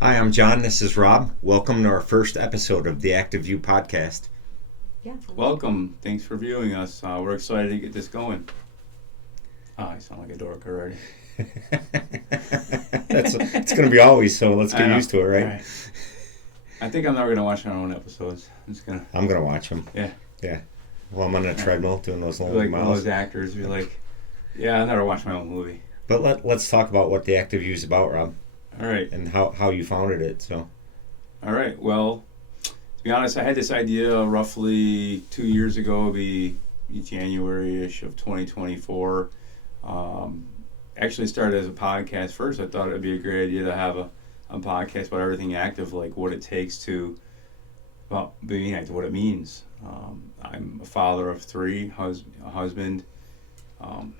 Hi, I'm John. This is Rob. Welcome to our first episode of the Active View podcast. Yeah. Welcome. Thanks for viewing us. We're excited to get this going. I sound like a dork already. It's going to be always so. Let's get used to it, right? All right. I think I'm never going to watch our own episodes. I'm going to watch them. Yeah. Yeah. Well, I'm on a treadmill doing those long like miles. all those actors be like, yeah, I never watched my own movie. But let's talk about what the Active View is about, Rob. All right. And how you founded it. So. All right. Well, to be honest, I had this idea roughly 2 years ago, be January-ish of 2024. Actually started as a podcast first. I thought it would be a great idea to have a podcast about everything active, like what it takes to, well, being active, what it means. I'm a father of three, a husband.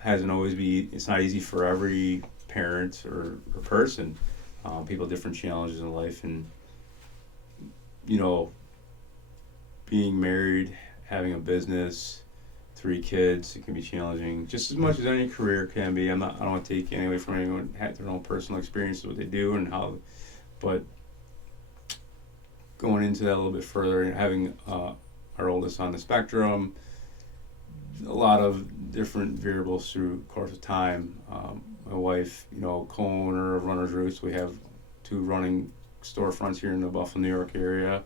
Hasn't always been, it's not easy for every parent or person. People have different challenges in life, and, being married, having a business, 3 kids, it can be challenging just as much as any career can be. I don't want to take any away from anyone had their own personal experience of what they do and how, but going into that a little bit further and having our oldest on the spectrum, a lot of different variables through the course of time. My wife, co-owner of Runner's Roost. We have 2 running storefronts here in the Buffalo, New York area.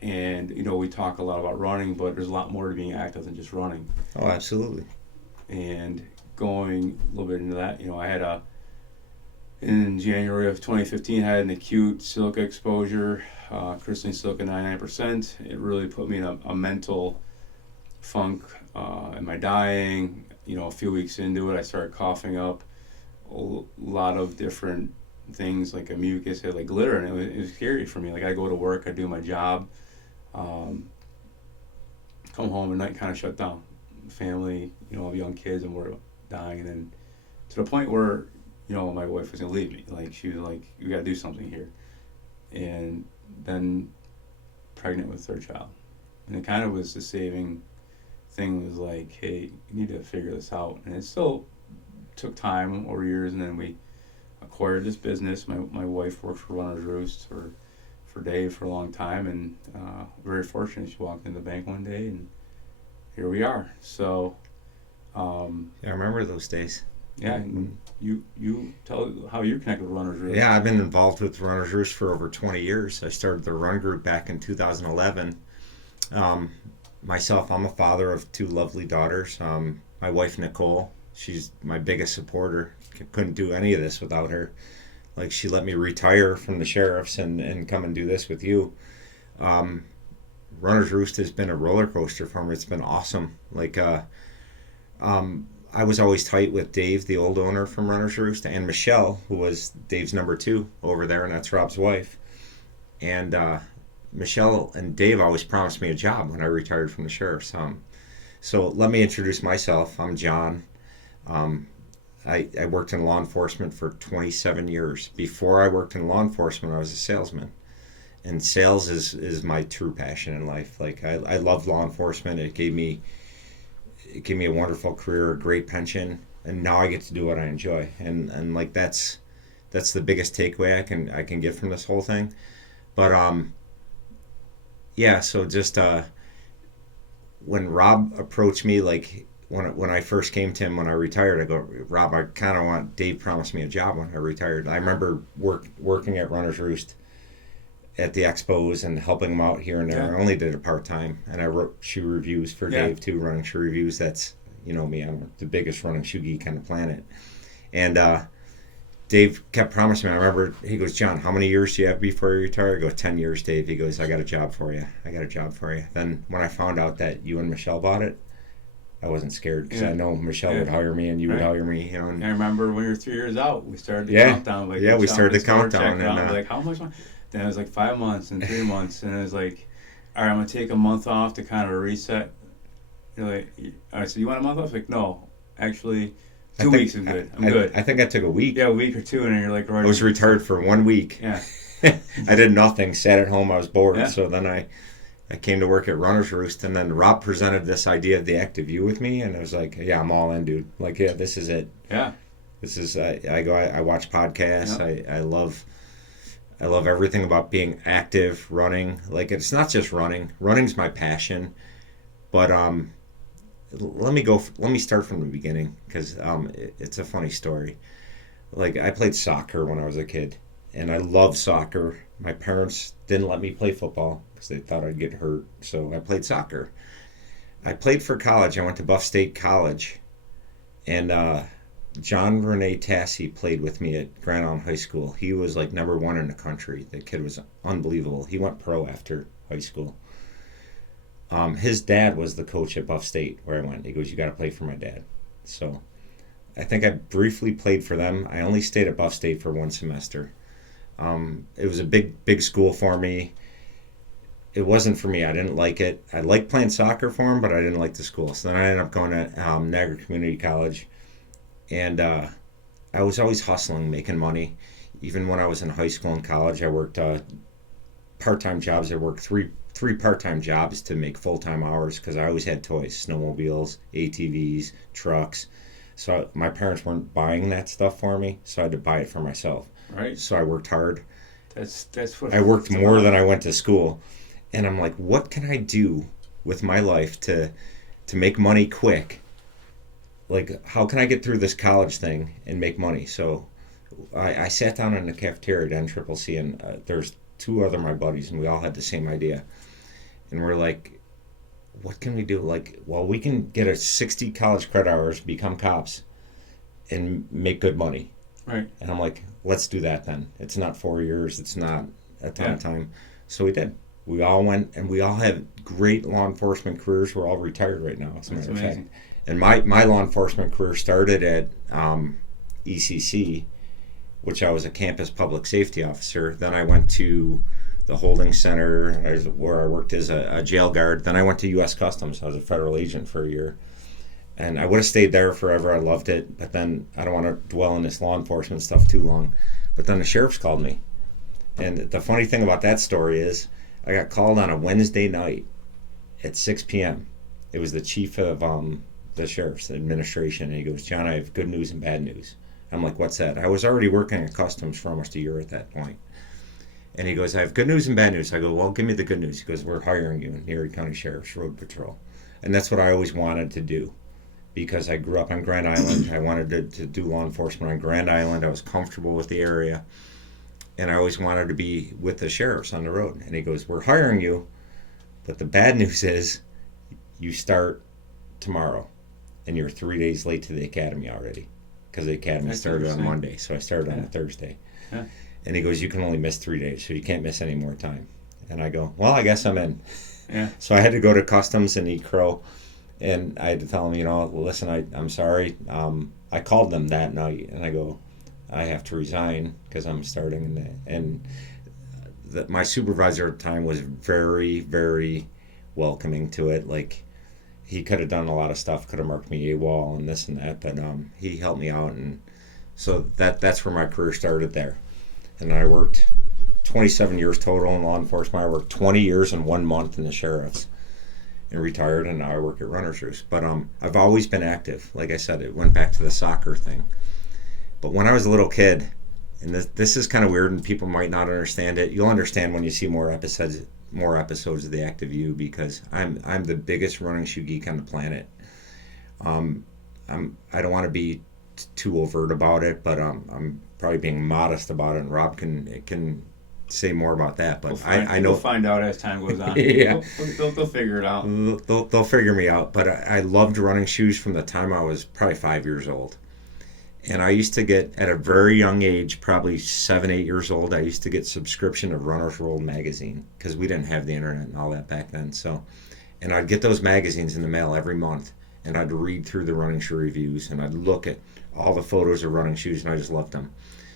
And, we talk a lot about running, but there's a lot more to being active than just running. Oh, absolutely. And going a little bit into that, I had in January of 2015, I had an acute silica exposure, crystalline silica 99%. It really put me in a mental funk. Am I dying? A few weeks into it, I started coughing up a lot of different things, like a mucus, like glitter, and it was scary for me. Like, I go to work, I do my job, come home at night, kind of shut down. Family, I have young kids, and we're dying, and then to the point where, my wife was gonna leave me. Like, she was like, "You gotta do something here," and then pregnant with 3rd child, and it kind of was the saving thing. Was like, hey, you need to figure this out, and it still took time over years, and then we acquired this business. My wife worked for Runner's Roost for Dave for a long time, and very fortunate. She walked in the bank one day, and here we are. So, Yeah, I remember those days. yeah, you tell how you connected with Runner's Roost. Yeah, I've been involved with Runner's Roost for over 20 years. I started the run group back in 2011. Myself, I'm a father of 2 lovely daughters. My wife, Nicole, she's my biggest supporter. Couldn't do any of this without her. Like, she let me retire from the sheriffs and come and do this with you. Runner's Roost has been a roller coaster for me. It's been awesome. Like, I was always tight with Dave, the old owner from Runner's Roost, and Michelle, who was Dave's number 2 over there, and that's Rob's wife. And Michelle and Dave always promised me a job when I retired from the sheriff's. So let me introduce myself. I'm John. I worked in law enforcement for 27 years. Before I worked in law enforcement, I was a salesman. And sales is my true passion in life. Like, I love law enforcement. It gave me a wonderful career, a great pension, and now I get to do what I enjoy. And like, that's the biggest takeaway I can get from this whole thing. But yeah, so just when Rob approached me, like, when I first came to him when I retired, I go, Rob, I kind of want, Dave promised me a job when I retired. I remember working at Runner's Roost at the expos and helping him out here and there. Yeah. I only did it part-time, and I wrote shoe reviews for Dave too, running shoe reviews. That's, me, I'm the biggest running shoe geek on the planet. And Dave kept promising me. I remember he goes, John, how many years do you have before you retire? I go, 10 years, Dave. He goes, I got a job for you. Then when I found out that you and Michelle bought it, I wasn't scared, because I know Michelle would hire me and you would hire me. And I remember when you were 3 years out, we started the countdown. Like, we started the countdown. And like, how much? Then it was like 5 months and 3 months, and it was like, all right, I'm gonna take a month off to kind of reset. You're like, all right, so you want a month off? Like, no, actually, 2 weeks is good. I'm good. I think I took a week. Yeah, a week or 2, and then you're like, right. I was retired for 1 week. Yeah. I did nothing, sat at home, I was bored. Yeah. So then I came to work at Runner's Roost, and then Rob presented this idea of the Active View with me, and I was like, yeah, I'm all in, dude. Like, yeah, this is it. Yeah. This is, I watch podcasts. Yeah. I love I love everything about being active, running. Like, it's not just running. Running's my passion. But let me start from the beginning, because it's a funny story. Like, I played soccer when I was a kid, and I loved soccer. My parents didn't let me play football because they thought I'd get hurt, so I played soccer. I played for college. I went to Buff State College, and John Renee Tassi played with me at Grand Island High School. He was like number one in the country. The kid was unbelievable. He went pro after high school. His dad was the coach at Buff State where I went. He goes, "You got to play for my dad." So I think I briefly played for them. I only stayed at Buff State for one semester. It was a big school for me. It wasn't for me. I didn't like it. I liked playing soccer for him, but I didn't like the school. So then I ended up going to Niagara Community College. And I was always hustling, making money. Even when I was in high school and college, I worked part-time jobs. I worked three part-time jobs to make full-time hours because I always had toys, snowmobiles, ATVs, trucks. So my parents weren't buying that stuff for me, so I had to buy it for myself. Right. So I worked hard. That's what I worked more than I went to school. And I'm like, what can I do with my life to make money quick? Like, how can I get through this college thing and make money? So I sat down in the cafeteria at NCCC, and there's two other my buddies, and we all had the same idea. And we're like, what can we do? Like, well, we can get a 60 college credit hours, become cops, and make good money. Right. And I'm like, let's do that then. It's not 4 years. It's not a ton of time. So we did. We all went, and we all have great law enforcement careers. We're all retired right now, as a matter of fact. And my law enforcement career started at ECC, which I was a campus public safety officer. Then I went to the holding center, where I worked as a jail guard. Then I went to U.S. Customs. I was a federal agent for a year. And I would have stayed there forever. I loved it. But then I don't want to dwell on this law enforcement stuff too long. But then the sheriff's called me. And the funny thing about that story is I got called on a Wednesday night at 6 p.m. It was the chief of the sheriff's administration. And he goes, "John, I have good news and bad news." I'm like, "What's that?" I was already working at Customs for almost a year at that point. And he goes, "I have good news and bad news." I go, "Well, give me the good news." He goes, "We're hiring you in Erie County Sheriff's Road Patrol." And that's what I always wanted to do, because I grew up on Grand Island. I wanted to do law enforcement on Grand Island. I was comfortable with the area. And I always wanted to be with the sheriffs on the road. And he goes, "We're hiring you, but the bad news is you start tomorrow, and you're 3 days late to the academy already, because the academy started on Monday." So I started on a Thursday. Yeah. And he goes, "You can only miss 3 days, so you can't miss any more time." And I go, "Well, I guess I'm in." Yeah. So I had to go to Customs and eat crow. And I had to tell him, "Listen, I'm sorry." I called them that night, and I go, "I have to resign because I'm starting." And my supervisor at the time was very, very welcoming to it. Like, he could have done a lot of stuff, could have marked me AWOL and this and that, but he helped me out. And so that's where my career started there. And I worked 27 years total in law enforcement. I worked 20 years and 1 month in the sheriff's, and retired, and now I work at Runner's Roost. But I've always been active. Like I said, it went back to the soccer thing. But when I was a little kid, and this is kind of weird, and people might not understand it. You'll understand when you see more episodes of The Active You, because I'm the biggest running shoe geek on the planet. I don't want to be too overt about it, but I'm probably being modest about it. And Rob can say more about that. But I know we'll find out as time goes on. Yeah. They'll figure it out. They'll figure me out. But I loved running shoes from the time I was probably 5 years old. And I used to get, at a very young age, probably 7, 8 years old, I used to get subscription of Runner's World magazine, because we didn't have the internet and all that back then. So, and I'd get those magazines in the mail every month, and I'd read through the running shoe reviews, and I'd look at all the photos of running shoes, and I just loved them.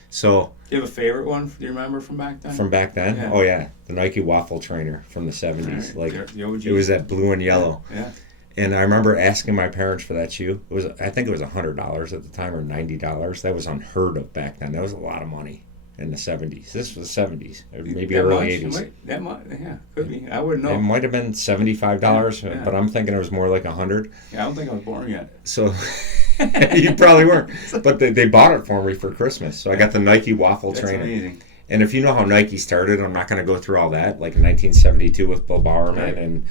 So, do you have a favorite one? Do you remember from back then? From back then? Yeah. Oh yeah, the Nike Waffle Trainer from the 70s. Right. Like, the OG. it was that blue and yellow. Yeah. And I remember asking my parents for that shoe. I think it was $100 at the time, or $90. That was unheard of back then. That was a lot of money in the 70s. This was the 70s, or maybe early 80s. That much, yeah, could be. I wouldn't know. It might have been $75, Yeah. but I'm thinking it was more like $100. Yeah, I don't think I was born yet. So you probably weren't. But they bought it for me for Christmas. So I got the Nike Waffle That's Trainer. amazing. And if you know how Nike started, I'm not going to go through all that. Like in 1972 with Bill Bowerman, Right.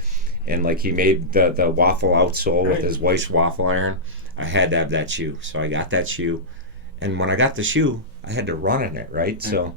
and like he made the waffle outsole with Right. his wife's waffle iron. I had to have that shoe, so I got that shoe. And when I got the shoe, I had to run in it, right? Yeah. So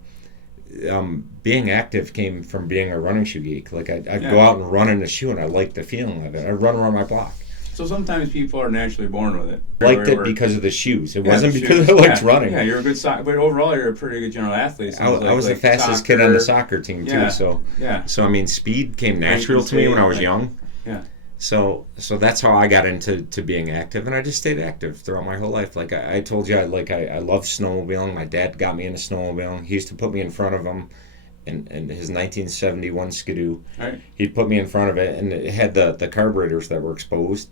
being active came from being a running shoe geek. Like I'd Yeah. go out and run in the shoe, and I liked the feeling of it. I'd run around my block. So sometimes people are naturally born with it. Liked it Or- because of the shoes. It yeah, wasn't the because shoes. I liked Yeah. running. Yeah, you're a good soccer, but overall you're a pretty good general athlete. I was the fastest kid on the soccer team too. Yeah. So Yeah. I mean, speed came natural to me when I was Like- young. Yeah. So that's how I got into being active, and I just stayed active throughout my whole life. Like I told you, I love snowmobiling. My dad got me into snowmobiling. He used to put me in front of him in his 1971 Skidoo. Right. He'd put me in front of it, and it had the carburetors that were exposed.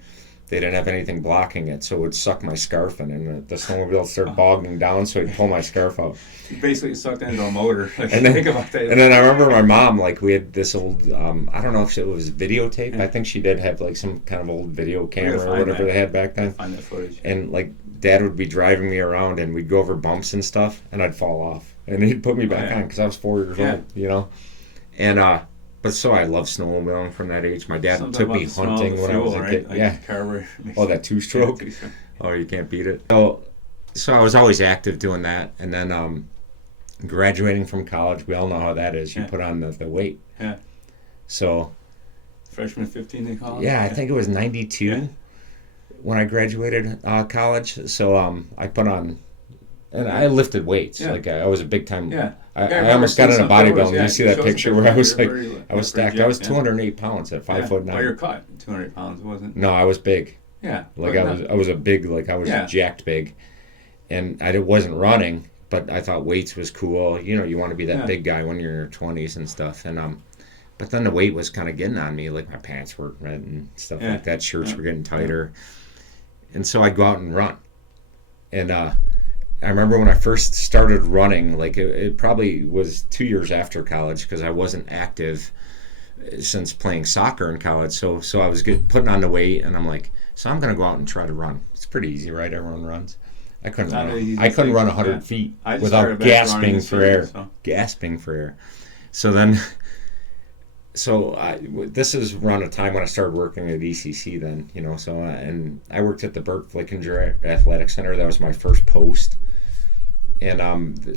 They didn't have anything blocking it, so it would suck my scarf in, and the snowmobile would start bogging down, so he'd pull my scarf out. You basically sucked into a motor. Like, And then- think about that. And then I remember my mom, like, we had this old, I don't know if it was videotape. Yeah. I think she did have, like, some kind of old video gotta camera or find whatever that. they had back then. Find that footage. And, like, Dad would be driving me around, and we'd go over bumps and stuff, and I'd fall off. And he'd put me back yeah. on because I was 4 years Yeah. old, you know? And, but so I loved snowmobiling from that age. My dad Something took about me the smell of hunting the when I fuel, was a right? kid. Like Yeah. carburetor. Oh, that two-stroke? Yeah, two-stroke. Oh, you can't beat it. So I was always active doing that. And then graduating from college, we all know how that is. You Yeah. put on the weight. Yeah. So, Freshman 15 they call it? yeah, I think it was 92 Yeah. when I graduated college. So I put on, and I lifted weights. Yeah. Like I was a big time. Yeah. I almost got into bodybuilding. You see that picture where I was like, I was stacked. I was Yeah. 208 pounds at 5'9". Well, you're cut. 200 pounds, wasn't? No, I was big. Yeah. Like but I was a big, like I was Yeah. jacked big, and I wasn't running, but I thought weights was cool. You know, you want to be that Yeah. big guy when you're in your 20s and stuff. And but then the weight was kind of getting on me. Like my pants were red and stuff Yeah. like that. Shirts Yeah. were getting tighter, and so I'd go out and run. And I remember when I first started running, like it probably was 2 years after college because I wasn't active since playing soccer in college. So I was putting on the weight, and I'm like, so I'm gonna go out and try to run. It's pretty easy, right? Everyone runs. I couldn't Not run. really easy I couldn't thing. run 100 Yeah. feet I just without started back running gasping this for year, air. so. Gasping for air. So then, this is around a time when I started working at ECC. Then and I worked at the Burt Flickinger Athletic Center. That was my first post. And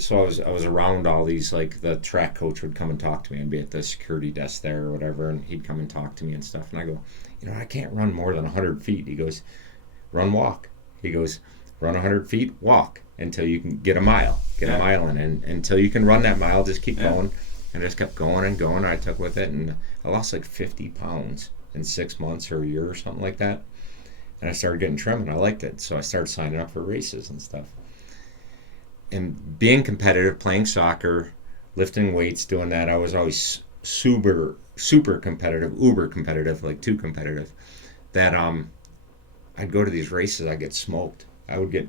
so I was around all these, like the track coach would come and talk to me and be at the security desk there or whatever, and he'd come and talk to me and stuff. And I go, I can't run more than 100 feet. He goes, run, walk. He goes, run 100 feet, walk until you can get a mile. Get a mile in. And until you can run that mile, just keep going. And I just kept going and going. I took with it, and I lost like 50 pounds in 6 months or a year or something like that. And I started getting trim, and I liked it. So I started signing up for races and stuff. And being competitive, playing soccer, lifting weights, doing that, I was always super competitive, uber competitive, like too competitive. That I'd go to these races, I'd get smoked. I would get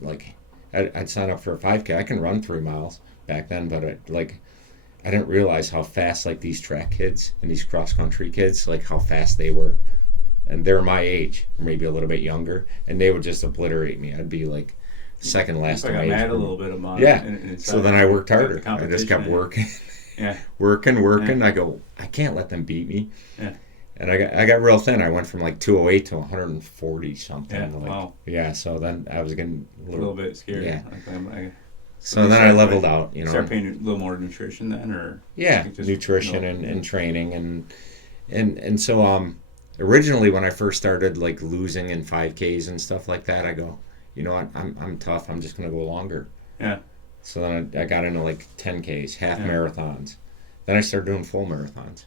I'd sign up for a 5K. I can run 3 miles back then, but I didn't realize how fast like these track kids and these cross country kids, like how fast they were. And they're my age, or maybe a little bit younger, and they would just obliterate me. I'd be like second last I in got age. mad a little bit about Yeah. it. So then I worked harder. The I just kept competition, working, Yeah. working. Yeah. I go, I can't let them beat me. Yeah. And I got real thin. I went from like 208 to 140 something. Yeah. Like, Wow. yeah. So then I was getting A little bit scary. Yeah. I So you then I start leveled paying- out. Start paying a little more nutrition then, or Yeah, you just, nutrition and training and so originally when I first started like losing in 5Ks and stuff like that, I go, you know what, I'm tough. I'm just gonna go longer. Yeah. So then I got into like 10Ks, half Yeah. marathons. Then I started doing full marathons.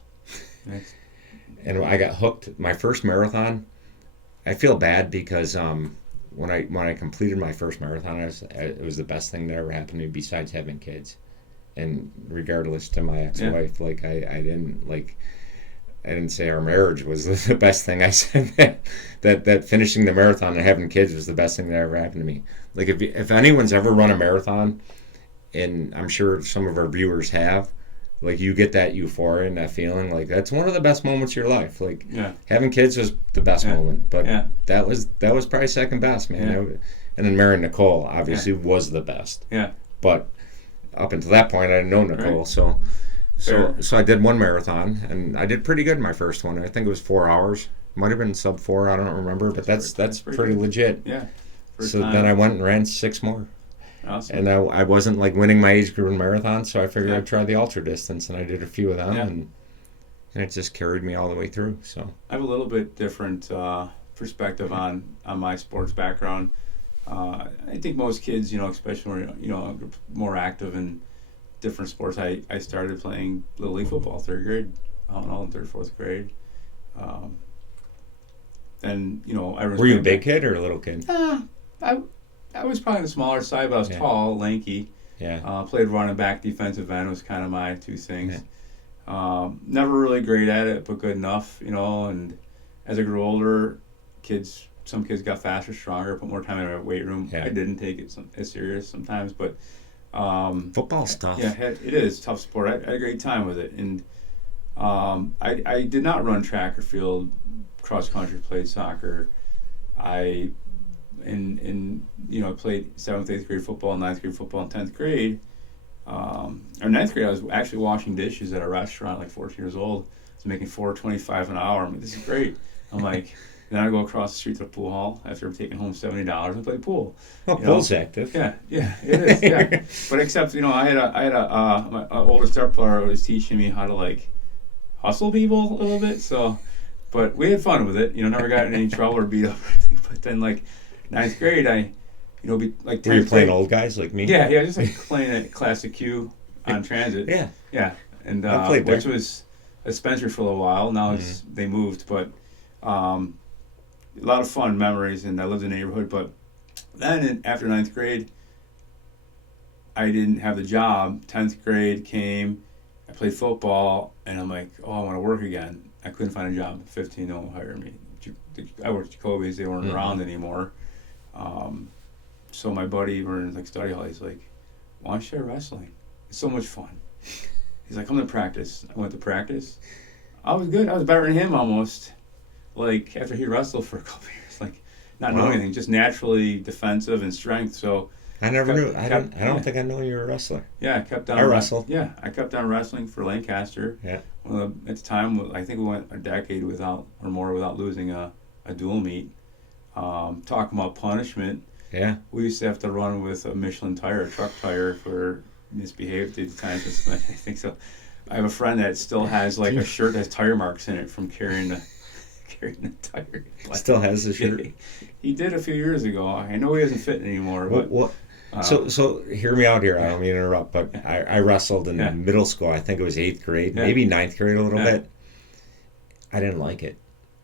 Nice. And I got hooked. My first marathon, I feel bad because when I completed my first marathon, it was the best thing that ever happened to me besides having kids. And regardless to my ex-wife, like I didn't say our marriage was the best thing. I said that finishing the marathon and having kids was the best thing that ever happened to me. Like if anyone's ever run a marathon, and I'm sure some of our viewers have, like you get that euphoria and that feeling, like that's one of the best moments of your life. Like having kids was the best moment, but that was probably second best, man. Yeah. And then marrying Nicole obviously was the best. Yeah. But up until that point, I didn't know Nicole. Right. So I did one marathon, and I did pretty good in my first one. I think it was 4 hours. Might have been sub 4. I don't remember, but that's pretty legit. Yeah. First So time. then I went and ran 6 more. Awesome. And I wasn't like winning my age group in marathons, so I figured Yeah. I'd try the ultra distance, and I did a few of them, Yeah. and it just carried me all the way through. So I have a little bit different perspective on my sports background. I think most kids, especially when, more active in different sports. I started playing Little League football, third grade, in third, fourth grade. Then, I was. were you a big kid or a little kid? I was probably on the smaller side, but I was tall, lanky. Yeah. Played running back, defensive end was kind of my two things. Never really great at it, but good enough, and as I grew older, some kids got faster, stronger, put more time in the weight room. Yeah. I didn't take it as serious sometimes, but Football stuff. yeah, it is a tough sport. I had a great time with it, and I did not run track or field, cross country, played soccer. I played 7th, 8th grade football, 9th grade football, and 10th grade. Or 9th grade, I was actually washing dishes at a restaurant, like 14 years old. I was making $4.25 an hour. I'm like, this is great. I'm like, then I go across the street to the pool hall after taking home $70 and play pool. Well, pool's active. Yeah, it is. Yeah, but except I had my older stepbrother was teaching me how to like hustle people a little bit. So, but we had fun with it. Never got in any trouble or beat up or anything. But then like 9th grade, be like. Were you playing old guys like me? Yeah, just like playing at Classic Q on Transit. Yeah. And I played there. which was at Spencer for a little while. Now they moved, but a lot of fun memories, and I lived in the neighborhood. But then after 9th grade, I didn't have the job. 10th grade came, I played football, and I'm like, I want to work again. I couldn't find a job. 15, no one hired me. I worked at Jacoby's, they weren't around anymore. So my buddy, we're in like study hall, he's like, why don't you try wrestling? It's so much fun. He's like, come to practice. I went to practice. I was good. I was better than him almost. Like after he wrestled for a couple years, like not knowing anything, just naturally defensive and strength. So I never knew. I don't think I knew you were a wrestler. Yeah, I kept on. I wrestled. Yeah, I kept on wrestling for Lancaster. Yeah. At the time, I think we went a decade without losing a dual meet. Talking about punishment. Yeah. We used to have to run with a Michelin tire, a truck tire, for misbehaved at the times. I think so. I have a friend that still has like a shirt that has tire marks in it from carrying the tire. Still has the shirt. He did a few years ago. I know he isn't fitting anymore. But so hear me out here. I don't mean to interrupt, but I wrestled in middle school. I think it was 8th grade, maybe 9th grade a little bit. I didn't like it.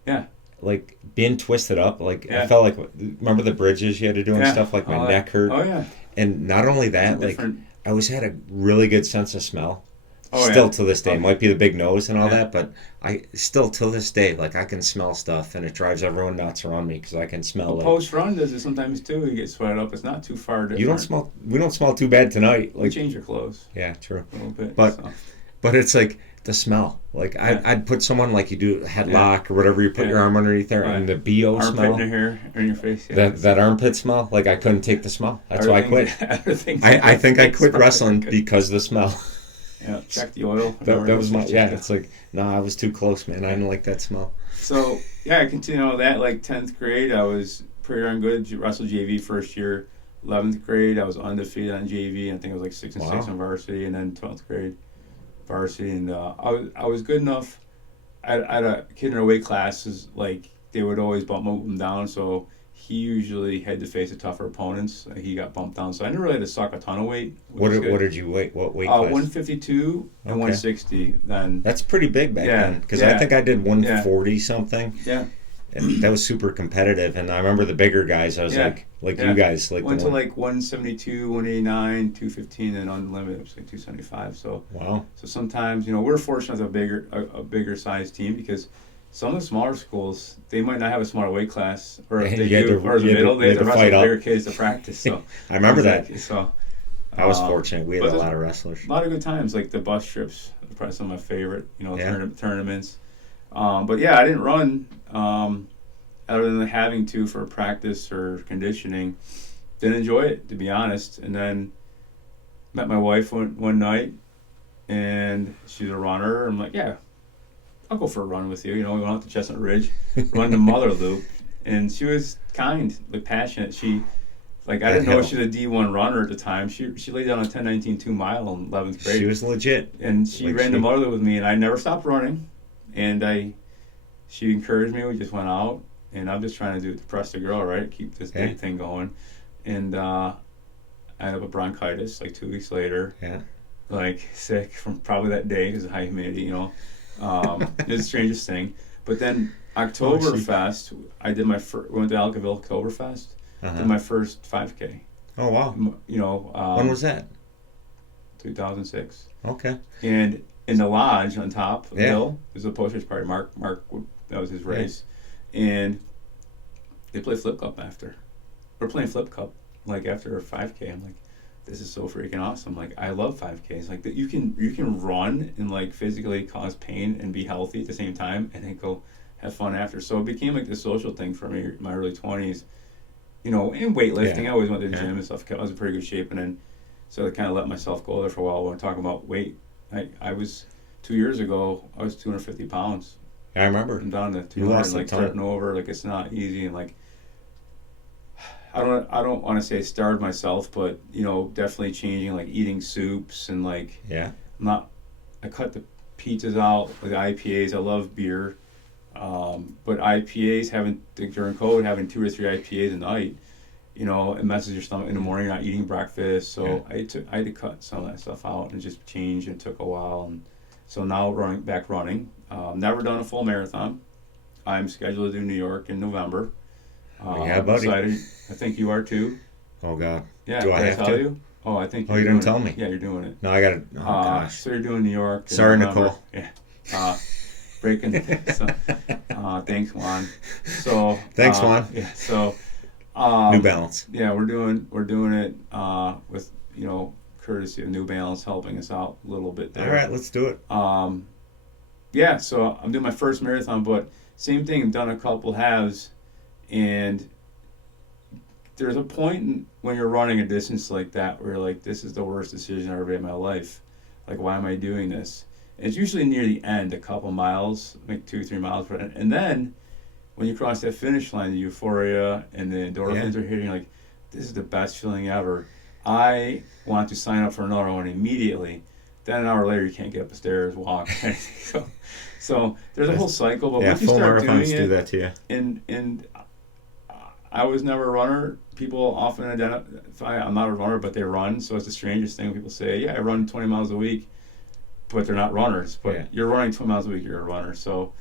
Yeah. Like being twisted up, I felt like, remember the bridges you had to do and stuff, like my neck hurt. Oh yeah. And not only that, like I always had a really good sense of smell. Still to this day, it might be the big nose and all that, but I still to this day, like I can smell stuff, and it drives everyone nuts around me because I can smell it. Post run does it sometimes too. You get sweated up. It's not too far different. You don't smell. We don't smell too bad tonight. Like, you change your clothes. Yeah, true. A little bit, but it's like the smell. Like I'd put someone like you do a headlock or whatever. You put your arm underneath there, and the BO smell. Armpit in your hair or in your face. Yeah. That armpit smell. Like I couldn't take the smell. That's why I quit. I think I quit wrestling because of the smell. Yeah, check the oil. That was my It's like I was too close, man. I didn't like that smell. So I continued on that. Like 10th grade, I was pretty darn good. Wrestled JV first year. 11th grade, I was undefeated on JV. I think I was like 6-6 on varsity, and then 12th grade varsity. And I was good enough. I had a kid in our weight classes. Like they would always bump him down, so he usually had to face the tougher opponents. He got bumped down, so I never really had to suck a ton of weight. What did you weigh? What weight class? 152 and 160. Then that's pretty big back then, because I think I did 140 something. Yeah. And that was super competitive, and I remember the bigger guys. I was like you guys, like went to like 172, 189, 215, and unlimited. It was like 275. So wow. So sometimes we're fortunate to have a bigger size team, because some of the smaller schools, they might not have a smaller weight class, or if they do, or in the middle, they have to wrestle with bigger kids to practice. So I remember that. So I was fortunate. We had a lot of wrestlers. A lot of good times, like the bus trips, are probably some of my favorite, tournaments. But I didn't run other than having to for practice or conditioning. Didn't enjoy it, to be honest. And then met my wife one night, and she's a runner. I'm like, yeah, I'll go for a run with you. You know, we went out to Chestnut Ridge, run the Mother Loop, and she was kind, like passionate. She, like, I That didn't know hill. she was a D1 runner at the time. She laid down a 10:19 2 mile in 11th grade. She was legit. And she Like, ran the Mother Loop with me, and I never stopped running. And she encouraged me. We just went out, and I'm just trying to do it to press the girl, right? Keep this Yeah. big thing going. And I ended up with bronchitis like 2 weeks later. Yeah. Like sick from probably that day because of high humidity, you know. It was the strangest thing. But then Oktoberfest, I did my first, went to Alkaville Oktoberfest, did my first 5K. Oh, wow. You know. When was that? 2006. Okay. And in the lodge on top of the Yeah. hill, there's a posters party. Mark, that was his race. And they play Flip Cup after. We're playing Flip Cup, like after a 5K. I'm like, this is so freaking awesome. Like, I love 5Ks. Like, that you can run and like physically cause pain and be healthy at the same time, and then go have fun after. So it became like this social thing for me in my early 20s. You know, in weightlifting, I always went to the gym and stuff. I was in pretty good shape, and then so I kind of let myself go there for a while. When talking about weight, I was 2 years ago, I was 250 pounds. I remember. I'm down to You 200, lost a like ton. starting over. Like, it's not easy, and like I don't want to say starved myself, but you know, definitely changing, like eating soups and like Yeah. I cut the pizzas out with IPAs. I love beer, but IPAs during COVID, having 2 or 3 IPAs a night, you know, it messes your stomach in the morning. Not eating breakfast, so I had to cut some of that stuff out and just change. And it took a while, and so now running. Never done a full marathon. I'm scheduled to do New York in November. Yeah, buddy. Excited. I think you are too. Oh, God. Yeah. Do I did have tell to? you? Oh, I think. Oh, you're you didn't doing tell it. me. Yeah, you're doing it. No, I got to. Oh, gosh. So you're doing New York. in Sorry, November. Nicole. Yeah. Breaking. So, thanks, Juan. So. Thanks, Juan. Yeah. So. New Balance. Yeah, we're doing it with, you know, courtesy of New Balance helping us out a little bit there. All right, let's do it. Yeah, so I'm doing my first marathon, but same thing. I've done a couple halves, and there's a point when you're running a distance like that where you're like, this is the worst decision I ever made in my life. Like, why am I doing this? And it's usually near the end, a couple miles, like 2-3 miles. And then when you cross that finish line, the euphoria and the endorphins are hitting, like, this is the best feeling ever. I want to sign up for another one immediately. Then an hour later, you can't get up the stairs, walk. So there's a whole cycle. But once you full start marathons doing do it, that to you. and I was never a runner. People often identify I'm not a runner, but they run. So it's the strangest thing when people say, yeah, I run 20 miles a week, but they're not runners. But you're running 20 miles a week, you're a runner. So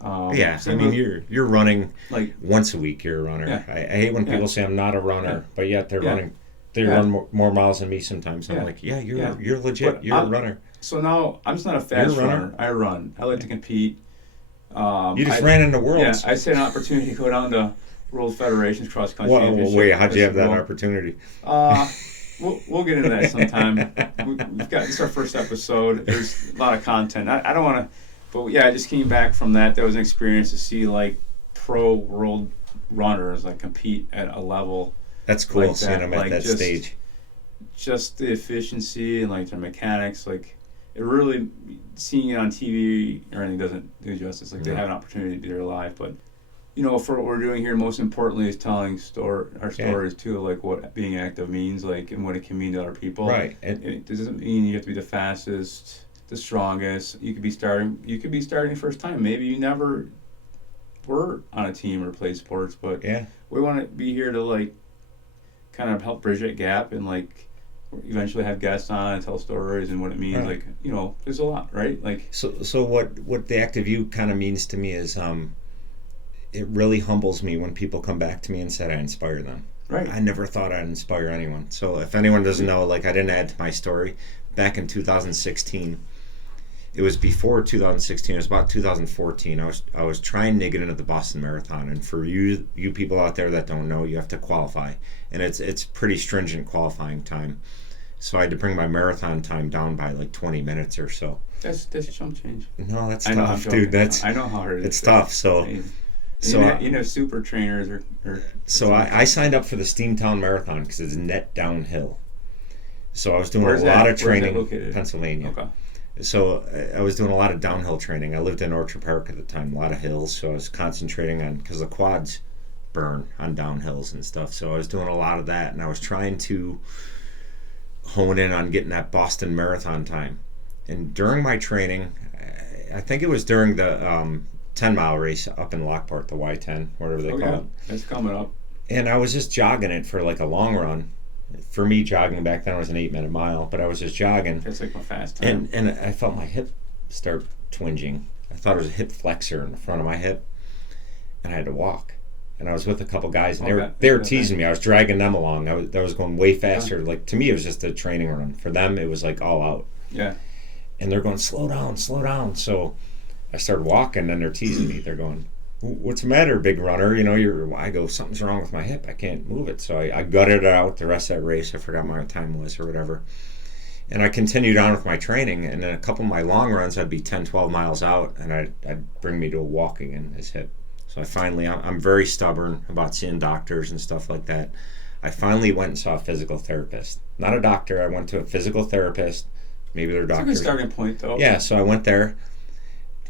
I mean, you're running like once a week. You're a runner. Yeah. I hate when people say I'm not a runner, but yet they're running. They run more miles than me sometimes. I'm like, you're legit. But you're a runner. So now I'm just not a fast You're a runner. runner. I run. I like to compete. You just ran in the Worlds. Yeah, I had an opportunity to go down to World Federations cross country championship. Wait, how'd you have that opportunity? We'll get into that sometime. We've got this is our first episode. There's a lot of content. I don't want to, but yeah, I just came back from that. That was an experience to see like pro world runners like compete at a level. That's cool like seeing them at like that stage. Just the efficiency and like their mechanics, like it really seeing it on TV or anything doesn't do justice. Like they have an opportunity to be there live, but you know, for what we're doing here, most importantly is telling our stories too, like what being active means, like and what it can mean to other people. Right. It doesn't mean you have to be the fastest, the strongest. You could be starting first time. Maybe you never were on a team or played sports, but we want to be here to like kind of help bridge that gap and like eventually have guests on and tell stories and what it means. Like, you know, there's a lot, right? Like so what the active you kind of means to me is it really humbles me when people come back to me and said I inspire them. Right. I never thought I'd inspire anyone. So if anyone doesn't know, like I didn't add to my story. Back in 2016, it was before 2016. It was about 2014. I was trying to get into the Boston Marathon, and for you people out there that don't know, you have to qualify, and it's pretty stringent qualifying time. So I had to bring my marathon time down by like 20 minutes or so. That's chump change. No, that's tough, dude. I know how hard it is. It's tough. So you know, super trainers So I signed up for the Steamtown Marathon because it's net downhill. So I was doing Where's a lot that? of training. Where's that located? Pennsylvania. Okay. So I was doing a lot of downhill training. I lived in Orchard Park at the time, a lot of hills. So I was concentrating on, because the quads burn on downhills and stuff. So I was doing a lot of that, and I was trying to hone in on getting that Boston Marathon time. And during my training, I think it was during the 10-mile race up in Lockport, the Y10, whatever they call it. That's coming up. And I was just jogging it for like a long run. For me, jogging back then was an 8-minute mile, but I was just jogging. That's like my fast time. And I felt my hip start twinging. I thought it was a hip flexor in the front of my hip, and I had to walk. And I was with a couple guys, and they were teasing me. I was dragging them along. I was going way faster. Like, to me, it was just a training run. For them, it was like all out. Yeah. And they're going, slow down, slow down. So I started walking, and they're teasing me. They're going, what's the matter, big runner? You know, I go, something's wrong with my hip. I can't move it. So I gutted it out the rest of that race. I forgot my time was or whatever. And I continued on with my training. And then a couple of my long runs, I'd be 10, 12 miles out, and I'd bring me to a walk again, his hip. So I finally, I'm very stubborn about seeing doctors and stuff like that. I finally went and saw a physical therapist. Not a doctor. I went to a physical therapist. Maybe they're doctors. It's a good starting point, though. Yeah, so I went there.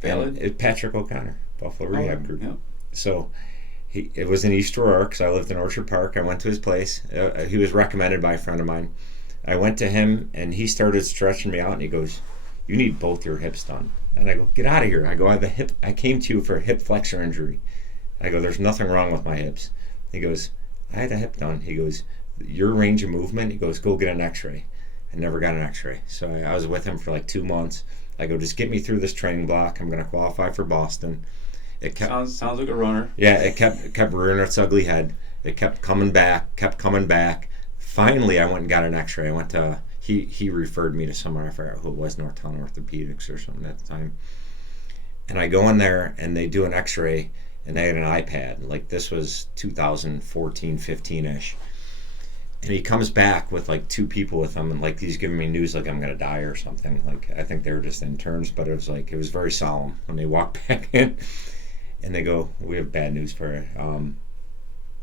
Valid. Patrick O'Connor, Buffalo Rehab Group. Yeah. So it was in East Aurora, because I lived in Orchard Park. I went to his place. He was recommended by a friend of mine. I went to him, and he started stretching me out, and he goes, you need both your hips done. And I go, get out of here. I go, I came to you for a hip flexor injury. I go, there's nothing wrong with my hips. He goes, I had a hip done. He goes, your range of movement, he goes, go get an x-ray. I never got an x-ray. So I was with him for like 2 months. I go, just get me through this training block. I'm going to qualify for Boston. It kept, sounds like a runner. Yeah, it kept rearing its ugly head. It kept coming back. Finally, I went and got an x-ray. I went to, he referred me to somewhere, I forgot who it was, Northtown Orthopedics or something at the time. And I go in there, and they do an x-ray, and they had an iPad. Like, this was 2014, 15-ish. And he comes back with like 2 people with him, and like he's giving me news like I'm gonna die or something. Like, I think they were just interns, but it was very solemn when they walked back in, and they go, we have bad news for you.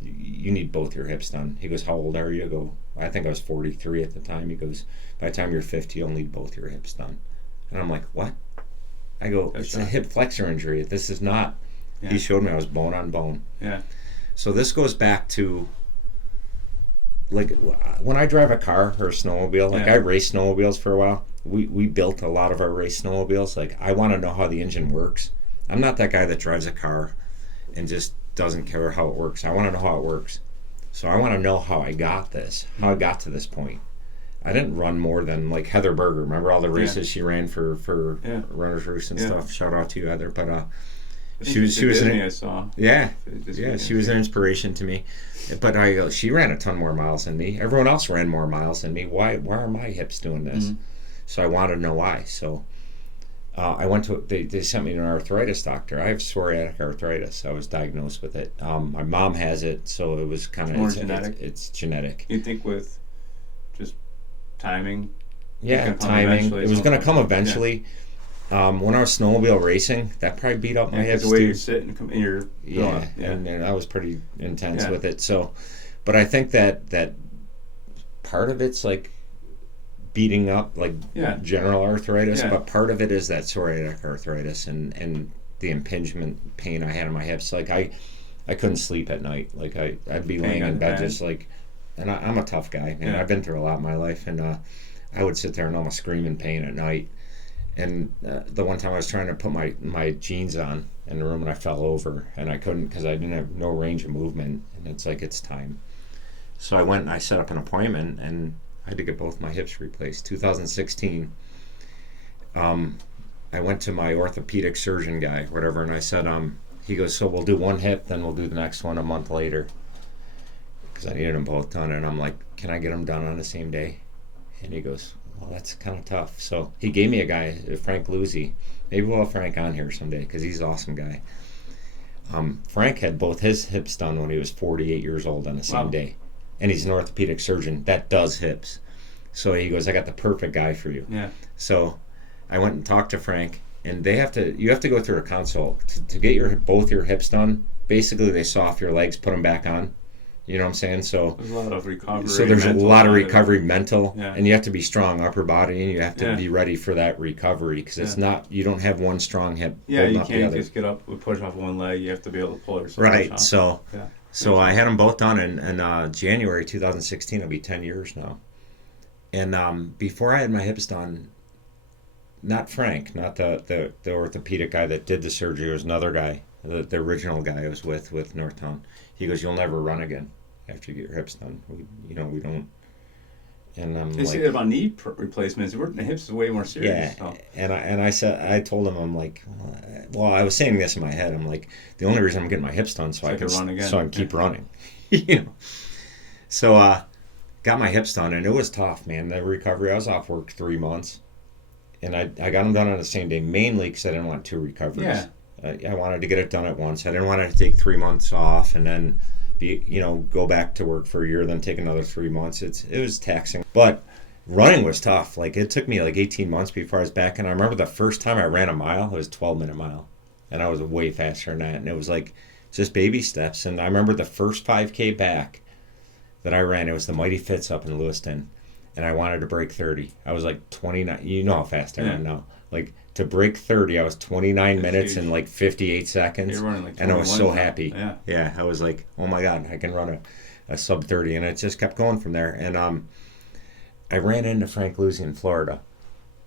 You need both your hips done. He goes, how old are you? I go, I think I was 43 at the time. He goes, by the time you're 50, you'll need both your hips done. And I'm like, what? I go, it's a hip flexor injury. This is not. Yeah. He showed me I was bone on bone. Yeah. So this goes back to, like, when I drive a car or a snowmobile, like, I raced snowmobiles for a while. We built a lot of our race snowmobiles. Like, I want to know how the engine works. I'm not that guy that drives a car and just doesn't care how it works. I want to know how it works. So I want to know how I got this, how I got to this point. I didn't run more than, like, Heather Berger. Remember all the races she ran for Runner's Roost and stuff? Shout out to you, Heather. But she was I saw. Yeah, she was an inspiration to me. But she ran a ton more miles than me. Everyone else ran more miles than me. Why are my hips doing this? Mm-hmm. So I wanted to know why. So I went to, they sent me to an arthritis doctor. I have psoriatic arthritis. I was diagnosed with it. My mom has it, so it was kind of genetic. It's genetic. You think with just timing? Yeah, timing. It was going to come eventually. Yeah. When I was snowmobile racing, that probably beat up my hips. The way you sit and you're going. And I was pretty intense with it. So, but I think that part of it's like beating up, like general arthritis, but part of it is that psoriatic arthritis and the impingement pain I had in my hips. Like I couldn't sleep at night. Like I'd be laying in bed just like, and I'm a tough guy, man. I've been through a lot in my life, and I would sit there and almost scream in pain at night. And the one time I was trying to put my jeans on in the room, and I fell over, and I couldn't because I didn't have no range of movement. And it's like, it's time. So I went and I set up an appointment, and I had to get both my hips replaced. 2016, I went to my orthopedic surgeon guy, whatever, and I said, he goes, so we'll do one hip, then we'll do the next one a month later, because I needed them both done. And I'm like, can I get them done on the same day? And he goes, well, that's kind of tough. So he gave me a guy, Frank Luzzi. Maybe we'll have Frank on here someday, because he's an awesome guy. Frank had both his hips done when he was 48 years old on the same day. And he's an orthopedic surgeon that does hips. So he goes, I got the perfect guy for you. Yeah. So I went and talked to Frank, and you have to go through a consult to get both your hips done. Basically, they saw off your legs, put them back on, You know what I'm saying? So there's a lot of recovery. so there's a mental lot of side recovery mental, Yeah. and you have to be strong upper body, and you have to Yeah. be ready for that recovery, because it's not, you don't have one strong hip Yeah, holding you up the can't other. just get up and push off one leg. You have to be able to pull yourself Right. off. So Yeah. so I had them both done in January 2016. It'll be 10 years now. And before I had my hips done, not Frank, not the orthopedic guy that did the surgery, it was another guy, the original guy I was with Northtown. He goes, "You'll never run again after you get your hips done. We don't." And I'm They say like, that about knee replacements. The hips is way more serious. yeah. So. And I said, I told him, I'm like, well, I was saying this in my head. I'm like, the only reason I'm getting my hips done so I can run again. so I can keep running. You know. So got my hips done, and it was tough, man. The recovery, I was off work 3 months, and I got them done on the same day, mainly because I didn't want 2 recoveries. Yeah. I wanted to get it done at once. I didn't want to take 3 months off and then go back to work for a year, then take another 3 months. It was taxing, but running was tough. Like, it took me like 18 months before I was back, and I remember the first time I ran a mile, it was a 12-minute mile, and I was way faster than that, and it was like just baby steps. And I remember the first 5K back that I ran, it was the Mighty Fits up in Lewiston, and I wanted to break 30. I was like 29. You know how fast I run now. Like, to break 30, I was 29 minutes and like 58 seconds. You're running like and I was so now. happy. Yeah, I was like, oh my God, I can run a sub 30. And it just kept going from there. And I ran into Frank Luzzi in Florida.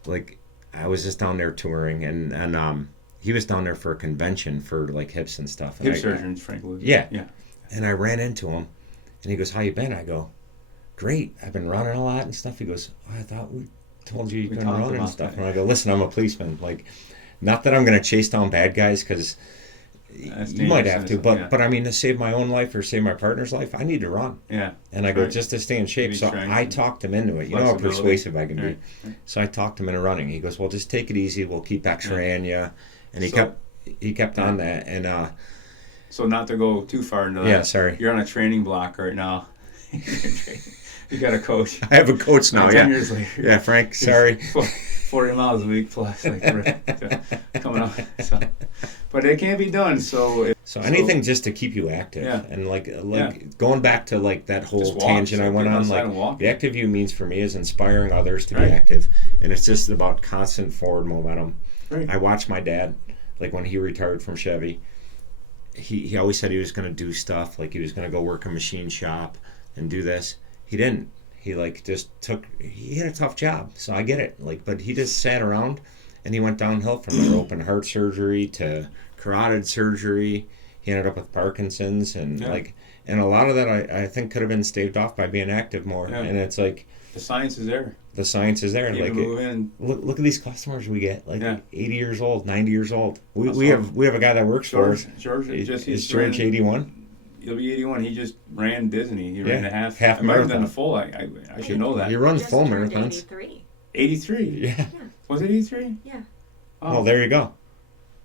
Like, I was just down there touring, and he was down there for a convention for like hips and stuff. And Hip surgeons, Frank Lewis. Yeah. Yeah. And I ran into him, and he goes, "How you been?" I go, "Great. I've been running a lot and stuff." He goes, "Oh, I thought we told you couldn't run and stuff." That. And I go, "Listen, I'm a policeman. Like, not that I'm going to chase down bad guys, because you might have to, but I mean, to save my own life or save my partner's life, I need to run." Yeah. And I go, just to stay in shape. So I talked him into it. You know how persuasive I can be. So I talked him into running. He goes, "Well, just take it easy. We'll keep X-raying you." And he kept on that. And so not to go too far into that. Yeah, sorry. You're on a training block right now. You got a coach. I have a coach now. 10 years later. Yeah, Frank. Sorry. 40 miles a week plus, coming up. So, but it can't be done. So anything just to keep you active. Yeah. And like going back to like that whole tangent I went on. Like, the active you means for me is inspiring others to be active, and it's just about constant forward momentum. Right. I watched my dad, like when he retired from Chevy. He always said he was going to do stuff, like he was going to go work a machine shop and do this. He didn't. He he had a tough job, so I get it. Like, but he just sat around, and he went downhill from like open heart surgery to carotid surgery. He ended up with Parkinson's, and and a lot of that I think could have been staved off by being active more. Yeah. And it's like, the science is there. The science is there. Like, look at these customers we get, like 80 years old, 90 years old. We have a guy that works for us. George, is George 81? He'll be 81. He just ran Disney. He ran a half marathon. Than a full. I should know that. He runs full marathons. 83. Yeah. Was it 83? Yeah. Oh, well, there you go.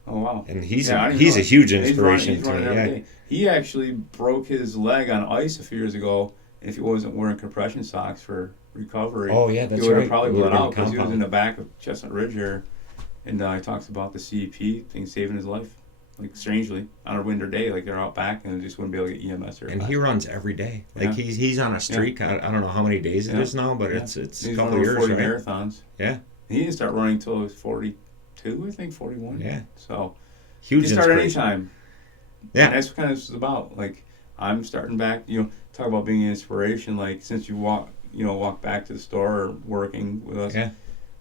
Oh wow. And he's a huge inspiration he's to me. Yeah. He actually broke his leg on ice a few years ago. If he wasn't wearing compression socks for recovery, oh yeah, that's he would have right. probably blown out because he was in the back of Chestnut Ridge here, and he talks about the CEP thing saving his life. Like, strangely, on a winter day, like they're out back and they just wouldn't be able to get EMS. And he runs every day. Like he's on a streak. I don't know how many days it is now, but it's a couple of years, 40 right? marathons. Yeah. He didn't start running until he was 42, I think, 41. Yeah. So huge. You start anytime. Yeah. And that's what kind of this is about. Like, I'm starting back. Talk about being an inspiration. Like, since you walk back to the store or working with us. Yeah.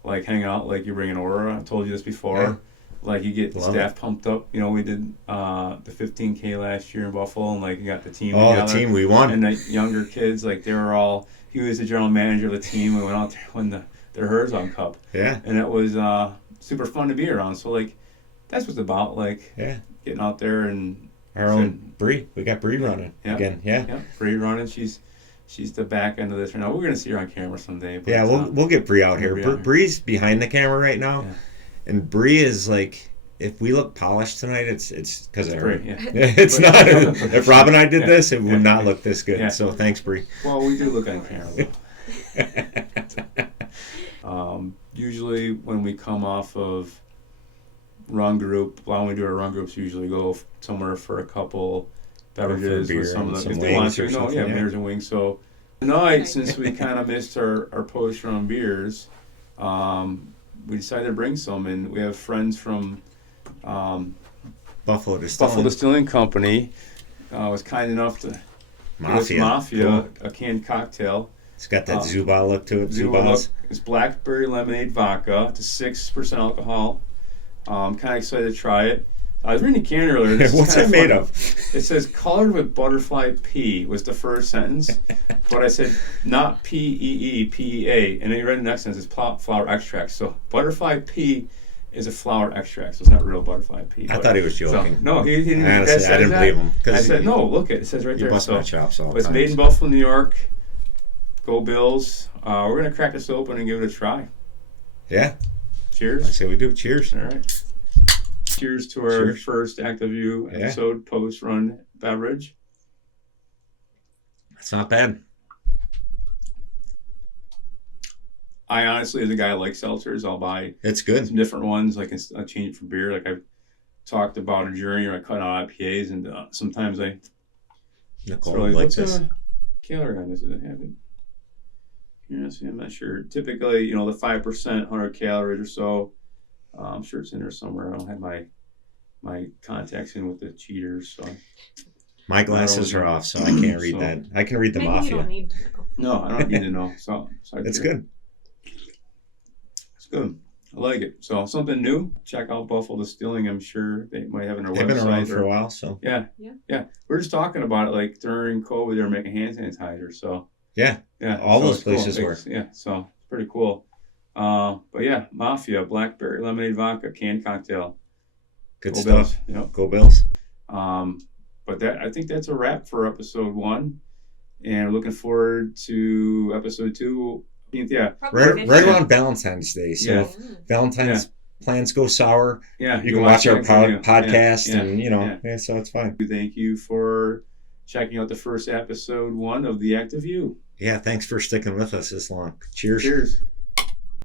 Like, hang out. Like, you bring an aura. I told you this before. Yeah. Like, you get the staff pumped up. We did the 15K last year in Buffalo, and like, you got the team together. The team we won. And the younger kids, like, they were all. He was the general manager of the team. We went out there when the Herzog Cup. Yeah. And it was super fun to be around. So, like, that's what it's about. Like, getting out there and our own Bree. We got Bree running again. Yeah. Yeah. Bree running. She's the back end of this right now. We're gonna see her on camera someday. But yeah, we'll get Bree out here. Bree's behind the camera right now. Yeah. And Bree is like, if we look polished tonight, it's because of her. Yeah. It's not. If Rob and I did this, it would not look this good. Yeah. So thanks, Bree. Well, we do look on camera. Usually when we come off of run group, when we do our run groups, usually go somewhere for a couple beverages beer with some and of the some if they want wings to. or No, something, yeah, yeah. beers and wings. So tonight, since we kind of missed our post on beers, we decided to bring some, and we have friends from Buffalo Distilling. Buffalo Distilling Company. Was kind enough to give us Mafia, Cool. a canned cocktail. It's got that Zubal look to it. Zubals. It's blackberry lemonade vodka. It's 6% alcohol. I'm kind of excited to try it. I was reading the can earlier. This What's is it kinda made funny. of? It says colored with butterfly pea was the first sentence, but I said not P-E-E, P-E-A, and then you read the next sentence, it's flower extract. So butterfly pea is a flower extract, so it's not real butterfly pea. I thought he was joking. So, no, he didn't. Honestly, I didn't believe him. I said, no, look, it says right You there. bust my chops all the It's time. made in Buffalo, New York. Go Bills. We're going to crack this open and give it a try. Yeah. Cheers. I say we do. Cheers. All right. Cheers to our Cheers. first Active View episode, post-run beverage. It's not bad. I honestly, as a guy who likes seltzers, I'll buy It's good. some different ones. Like I change it for beer. Like I've talked about a journey, or I cut out IPAs, and sometimes I. Nicole Really, like what's this. calorie on this? Does it have it? Yes, I'm not sure. Typically, the 5%, 100 calories or so. I'm sure it's in there somewhere. I don't have my contacts in with the cheaters, so. My glasses are off, so I can't read that. I can read the Maybe Mafia. you don't need to know. No, I don't need to know. So It's good. It's good. I like it. So something new. Check out Buffalo Distilling. I'm sure they might have it on their They've website. been around for a while, so Yeah. We're just talking about it. Like during COVID, they were making hand sanitizer. So yeah. yeah, All so those it's cool. places were. Yeah, so it's pretty cool. But yeah, Mafia blackberry lemonade vodka canned cocktail. Good Go stuff. Bills, yep. Go Bills. But I think that's a wrap for episode 1, and looking forward to episode 2. Yeah, Probably Right 50. around Valentine's Day. So Yeah. if Valentine's plans go sour, yeah. you can watch our that video. podcast, Yeah, and yeah. so it's fine. Thank you for checking out the first episode 1 of the Active View. Yeah, thanks for sticking with us this long. Cheers. Cheers.